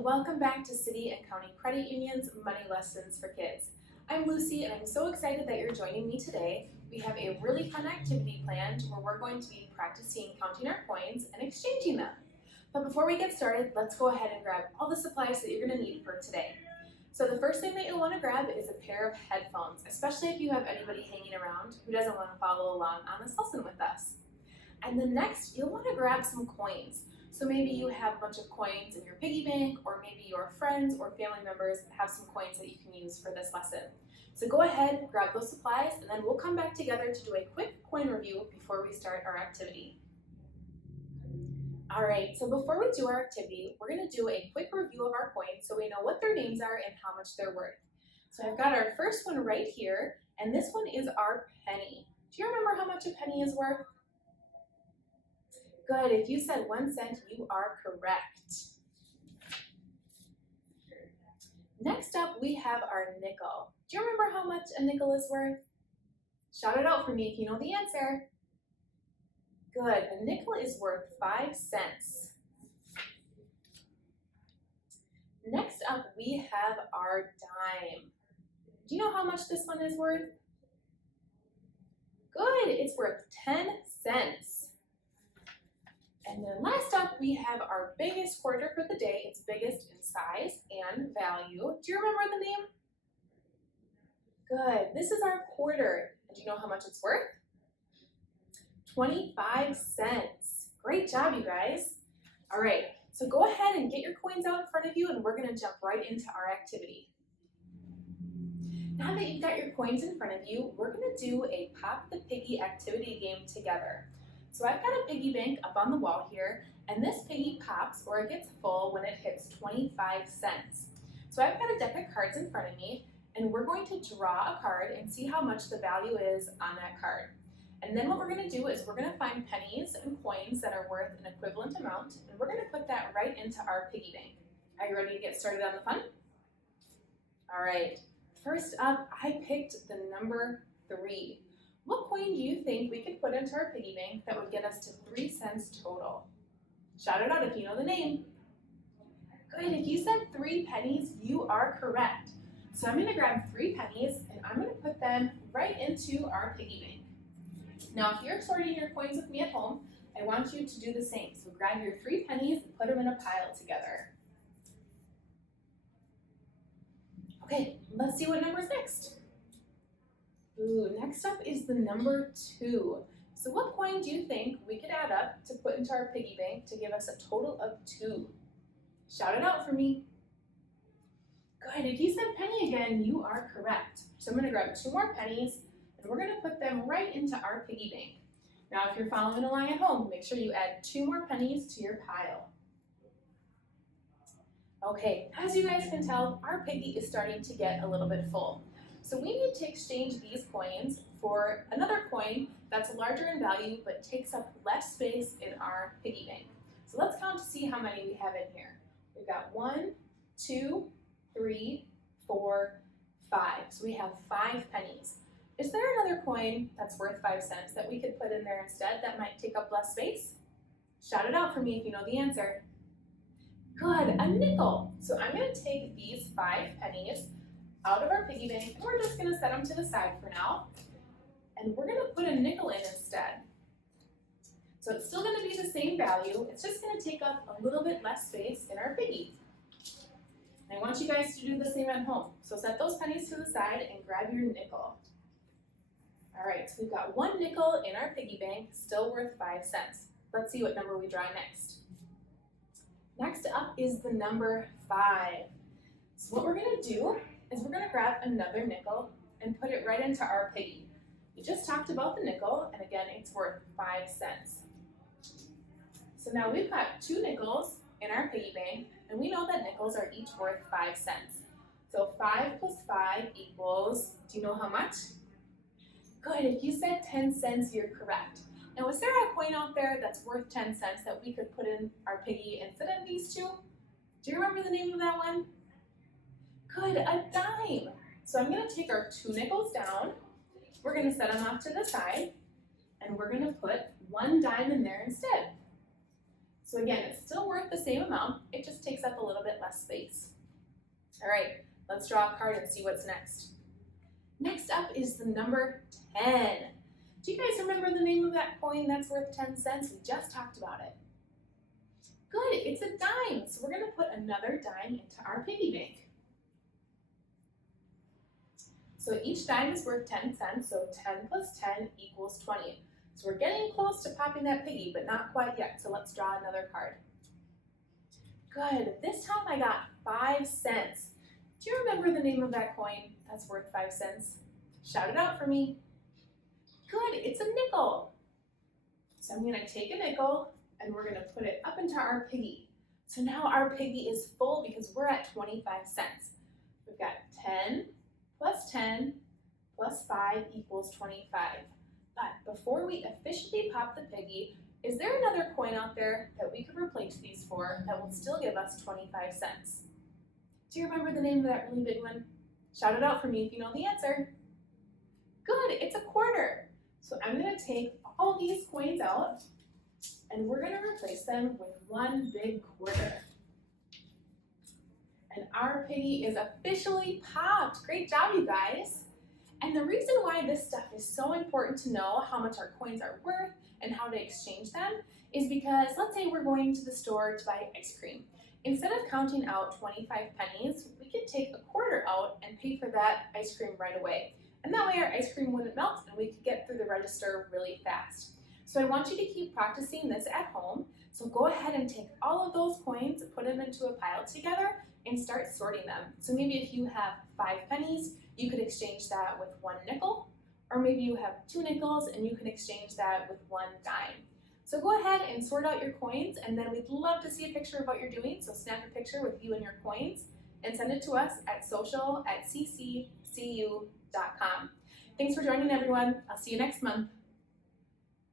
welcome back to City and County Credit Union's Money Lessons for Kids. I'm Lucy and I'm so excited that you're joining me today. We have a really fun activity planned where we're going to be practicing counting our coins and exchanging them. But before we get started, let's go ahead and grab all the supplies that you're going to need for today. So the first thing that you'll want to grab is a pair of headphones, especially if you have anybody hanging around who doesn't want to follow along on this lesson with us. And then next, you'll want to grab some coins. So maybe you have a bunch of coins in your piggy bank, or maybe your friends or family members have some coins that you can use for this lesson. So go ahead, grab those supplies, and then we'll come back together to do a quick coin review before we start our activity. All right, so before we do our activity, we're going to do a quick review of our coins so we know what their names are and how much they're worth. So I've got our first one right here, and this one is our penny. Do you remember how much a penny is worth? Good, if you said 1 cent, you are correct. Next up, we have our nickel. Do you remember how much a nickel is worth? Shout it out for me if you know the answer. Good, a nickel is worth 5 cents. Next up, we have our dime. Do you know how much this one is worth? Good, it's worth 10 cents. And then last up, we have our biggest quarter for the day. It's biggest in size and value. Do you remember the name? Good. This is our quarter. And do you know how much it's worth? 25 cents. Great job, you guys. All right, so go ahead and get your coins out in front of you, and we're going to jump right into our activity. Now that you've got your coins in front of you, we're going to do a Pop the Piggy activity game together. So I've got a piggy bank up on the wall here, and this piggy pops or it gets full when it hits 25 cents. So I've got a deck of cards in front of me, and we're going to draw a card and see how much the value is on that card. And then what we're going to do is we're going to find pennies and coins that are worth an equivalent amount, and we're going to put that right into our piggy bank. Are you ready to get started on the fun? All right, first up, I picked the number 3. What coin do you think we could put into our piggy bank that would get us to 3 cents total? Shout it out if you know the name. Good, if you said 3 pennies, you are correct. So I'm going to grab 3 pennies and I'm going to put them right into our piggy bank. Now if you're sorting your coins with me at home, I want you to do the same. So grab your 3 pennies and put them in a pile together. Okay, let's see what number's next. Ooh, next up is the number 2. So what coin do you think we could add up to put into our piggy bank to give us a total of 2? Shout it out for me. Good, if you said penny again, you are correct. So I'm going to grab 2 more pennies and we're going to put them right into our piggy bank. Now if you're following along at home, make sure you add 2 more pennies to your pile. Okay, as you guys can tell, our piggy is starting to get a little bit full. So we need to exchange these coins for another coin that's larger in value but takes up less space in our piggy bank. So let's count to see how many we have in here. We've got 1, 2, 3, 4, 5. So we have 5 pennies. Is there another coin that's worth 5 cents that we could put in there instead that might take up less space? Shout it out for me if you know the answer. Good, a nickel. So I'm going to take these 5 pennies out of our piggy bank, and we're just going to set them to the side for now. And we're going to put a nickel in instead. So it's still going to be the same value, it's just going to take up a little bit less space in our piggy. And I want you guys to do the same at home. So set those pennies to the side and grab your nickel. All right, so we've got 1 nickel in our piggy bank, still worth 5 cents. Let's see what number we draw next. Next up is the number 5. So what we're going to do is we're going to grab another nickel and put it right into our piggy. We just talked about the nickel, and again, it's worth 5 cents. So now we've got 2 nickels in our piggy bank, and we know that nickels are each worth 5 cents. So 5 plus 5 equals, do you know how much? Good, if you said 10 cents, you're correct. Now, is there a coin out there that's worth 10 cents that we could put in our piggy instead of these 2? Do you remember the name of that one? Good, a dime. So I'm going to take our 2 nickels down, we're going to set them off to the side, and we're going to put 1 dime in there instead. So again, it's still worth the same amount, it just takes up a little bit less space. All right, let's draw a card and see what's next. Next up is the number 10. Do you guys remember the name of that coin that's worth 10 cents? We just talked about it. Good, it's a dime. So we're gonna put another dime into our piggy bank. So each dime is worth 10 cents, so 10 plus 10 equals 20. So we're getting close to popping that piggy, but not quite yet, so let's draw another card. Good, this time I got 5 cents. Do you remember the name of that coin that's worth 5 cents? Shout it out for me. Good, it's a nickel. So I'm gonna take a nickel and we're gonna put it up into our piggy. So now our piggy is full because we're at 25 cents. We've got 10 plus 10 plus 5 equals 25. But before we officially pop the piggy, is there another coin out there that we could replace these for that will still give us 25 cents? Do you remember the name of that really big one? Shout it out for me if you know the answer. Good, it's a quarter. So I'm gonna take all these coins out and we're gonna replace them with one big quarter. And our piggy is officially popped. Great job, you guys. And the reason why this stuff is so important to know how much our coins are worth and how to exchange them is because let's say we're going to the store to buy ice cream. Instead of counting out 25 pennies, we could take a quarter out and pay for that ice cream right away. And that way our ice cream wouldn't melt and we could get through the register really fast. So I want you to keep practicing this at home. So go ahead and take all of those coins, put them into a pile together and start sorting them. So maybe if you have 5 pennies, you could exchange that with 1 nickel, or maybe you have 2 nickels and you can exchange that with 1 dime. So go ahead and sort out your coins, and then we'd love to see a picture of what you're doing. So snap a picture with you and your coins and send it to us at social@cccu.com. Thanks for joining, everyone. I'll see you next month.